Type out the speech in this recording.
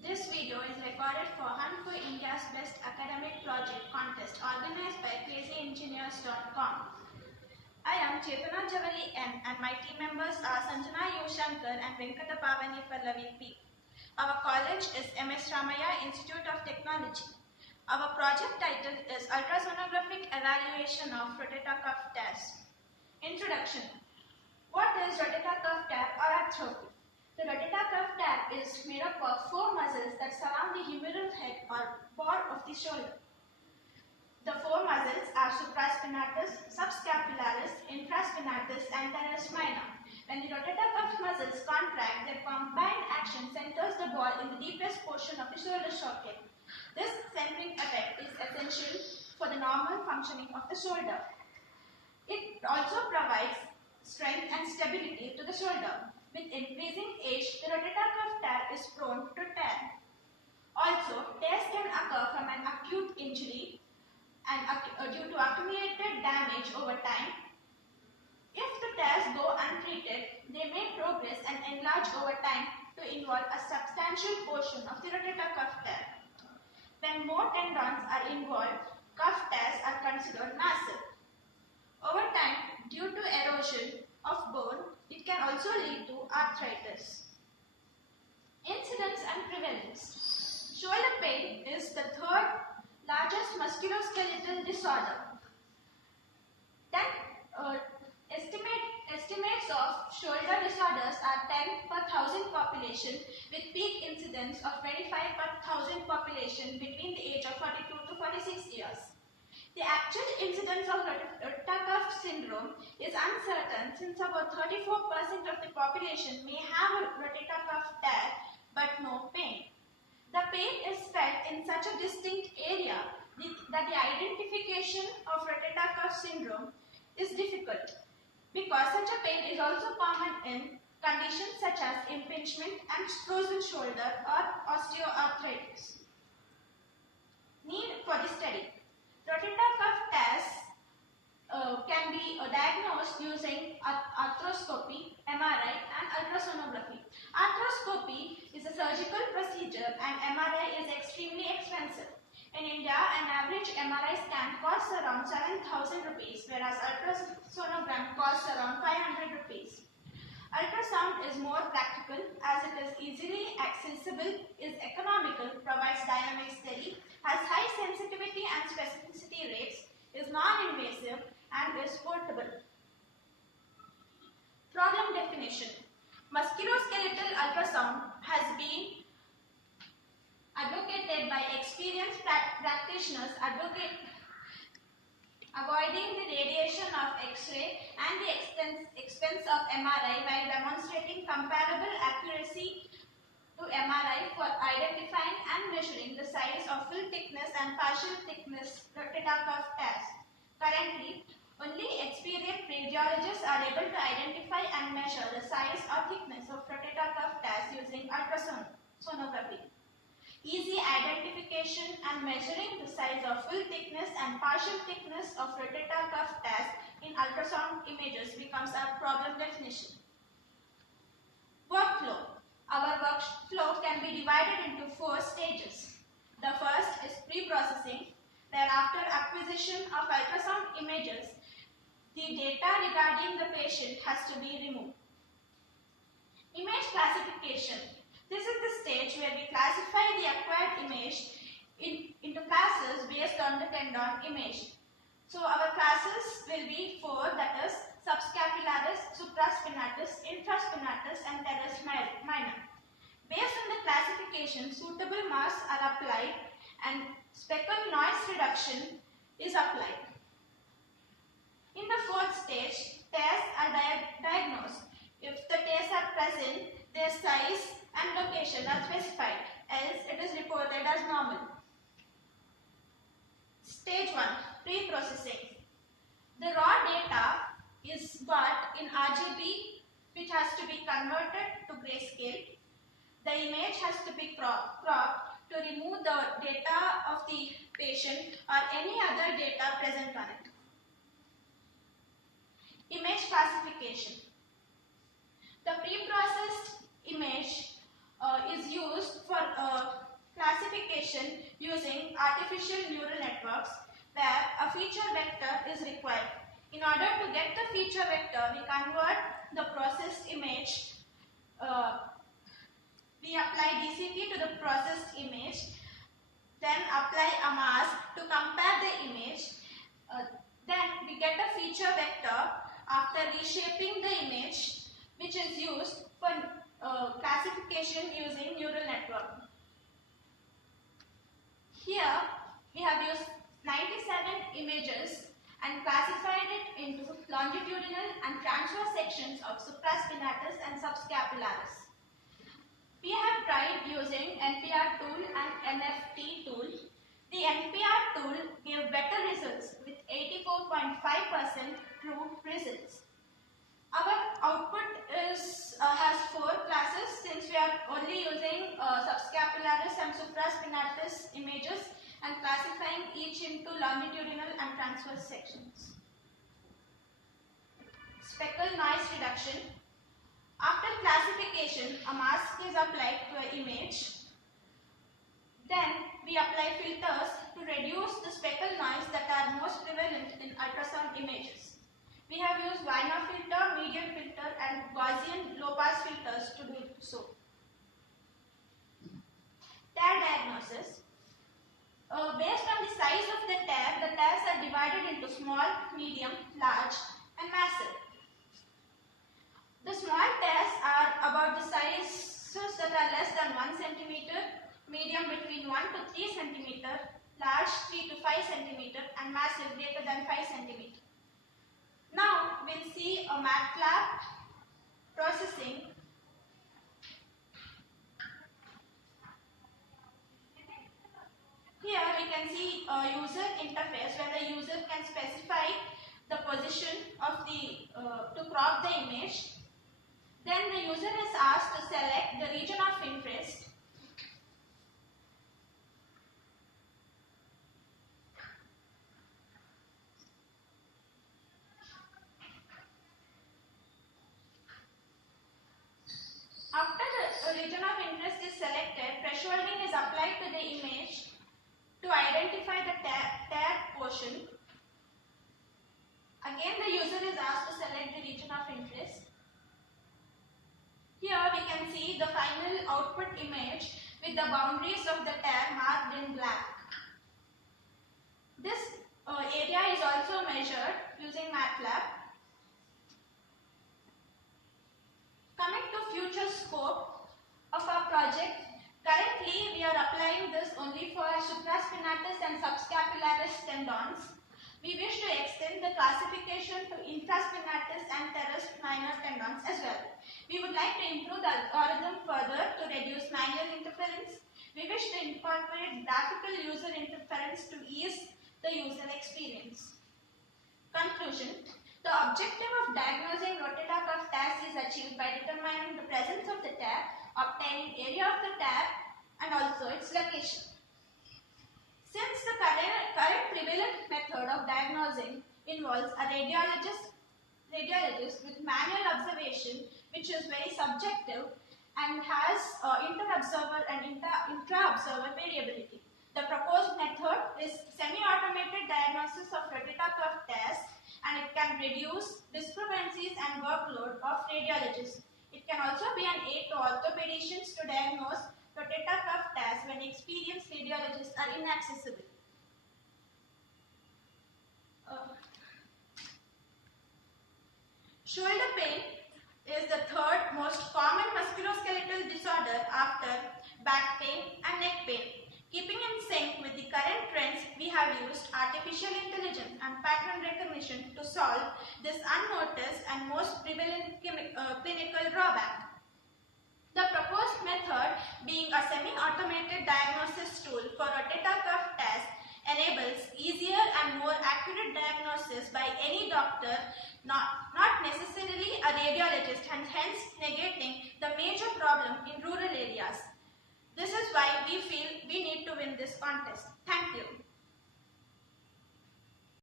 This video is recorded for Hunt for India's Best Academic Project contest organized by crazyengineers.com. I am Chetana Javali N and my team members are Sanjana U. Shankar and Venkata Pavani Pallavi P. Our college is MS Ramaya Institute of Technology. Our project title is Ultrasonographic Evaluation of Rotator Cuff Tears. Introduction. What is rotator cuff tear or atrophy? The rotator cuff tear is made up of four muscles that surround the humeral head or ball of the shoulder. The four muscles are supraspinatus, subscapularis, infraspinatus, and teres minor. When the rotator cuff muscles contract, their combined action centers the ball in the deepest portion of the shoulder socket. This centering effect is essential for the normal functioning of the shoulder. It also provides strength and stability to the shoulder. With increasing age, the rotator cuff tear is prone to tear. Also, tears can occur from an acute injury and due to accumulated damage over time. If the tears go untreated, they may progress and enlarge over time to involve a substantial portion of the rotator cuff tear. When more tendons are involved, cuff tears are considered massive. Over time, due to erosion of bone, it can also lead to arthritis. Incidence and prevalence. Shoulder pain is the third largest musculoskeletal disorder. Estimates of shoulder disorders are 10 per 1,000 population with peak incidence of 25 per 1,000 population between the age of 42 to 46 years. The actual incidence of rotator cuff syndrome is uncertain since about 34% of the population may have a rotator cuff tear but no pain. The pain is felt in such a distinct area that the identification of rotator cuff syndrome is difficult because such a pain is also common in conditions such as impingement and frozen shoulder or osteoarthritis. Need for the study. Rotator cuff tears can be diagnosed using arthroscopy, MRI and ultrasonography. Arthroscopy is a surgical procedure and MRI is extremely expensive. In India, an average MRI scan costs around 7,000 rupees, whereas ultrasonogram costs around 500 rupees. Ultrasound is more practical as it is easily accessible, is economical, provides dynamic study, has high sensitivity and specificity rates, is non-invasive and is portable. Problem definition. Musculoskeletal ultrasound has been advocated by experienced practitioners avoiding the radiation of X-ray and the expense of MRI while demonstrating comparable accuracy to MRI for identifying and measuring the size of full thickness and partial thickness rotator cuff tears. Currently, only experienced radiologists are able to identify and measure the size or thickness of rotator cuff tears using ultrasonography. Easy identification and measuring the size of full thickness and partial thickness of rotator cuff tears in ultrasound images becomes a problem definition. Workflow. Our workflow can be divided into 4 stages. The first is pre-processing, where after acquisition of ultrasound images, the data regarding the patient has to be removed. Image classification. This is the stage where we classify the acquired image into classes based on the tendon image. So our classes will be 4, that is subscapularis, supraspinatus, infraspinatus and teres minor. Based on the classification, suitable masks are applied and speckle noise reduction is applied. In the 4th stage, tears are diagnosed. If the tears are present, their size and location are specified, else it is reported as normal. Stage 1. Pre-processing. The raw data is got in RGB, which has to be converted to grayscale. The image has to be cropped to remove the data of the patient or any other data present on it. Image classification. The pre-processed image is used for artificial neural networks where a feature vector is required. In order to get the feature vector, we convert the processed image. We apply DCT to the processed image, then apply a mask to compare the image. Then we get a feature vector after reshaping the image, which is used for classification using neural network. Here we have used 97 images and classified it into longitudinal and transverse sections of supraspinatus and subscapularis. We have tried using NPR tool and NFT tool. The NPR tool gave better results with 84.5% true results. Our output has 4 classes since we are only using subscapularis and supraspinatus images and classifying each into longitudinal and transverse sections. Speckle noise reduction. After classification, a mask is applied to an image. Then we apply filters to reduce the speckle noise that are most prevalent in ultrasound images. We have used Wiener filter, median filter and Gaussian low-pass filters to do so. Tear diagnosis. Based on the size of the tears are divided into small, medium, large and massive. The small tears are about the sizes that are less than 1 cm, medium between 1 to 3 cm, large 3 to 5 cm and massive greater than 5 cm. Now we'll see a MATLAB processing. Here we can see a user interface where the user can specify the position of the to crop the image. Then the user is asked to select the region of interest. After the region of interest is selected, thresholding is applied to the image to identify the tear portion. Again, the user is asked to select the region of interest. Here we can see the final output image with the boundaries of the tear marked in black. This area is also measured using MATLAB. Coming to future scope of our project, currently we are applying this only for supraspinatus and subscapularis tendons. We wish to extend the classification to infraspinatus and teres minor tendons as well. We would like to improve the algorithm further to reduce manual interference. We wish to incorporate graphical user interference to ease the user experience. Conclusion. The objective of diagnosing rotator cuff tears is achieved by determining the presence of the tear, obtaining area of the tear and also its location. Since the current prevalent method of diagnosing involves a radiologist with manual observation, which is very subjective and has inter-observer and intra-observer variability. The proposed method is semi-automated diagnosis of rotator cuff tears and it can reduce discrepancies and workload of radiologists. It can also be an aid to orthopedicians to diagnose rotator cuff tears when experienced radiologists are inaccessible. Shoulder pain is the third most common musculoskeletal disorder after back pain and neck pain. Keeping in sync with the current trends, we have used artificial intelligence and pattern recognition to solve this unnoticed and most prevalent clinical drawback. The proposed method, being a semi-automated diagnosis tool for rotator cuff tears, enables easier and more accurate diagnosis by any doctor, not necessarily a radiologist, and hence negating the major problem in rural areas. This is why we feel we need to win this contest. Thank you.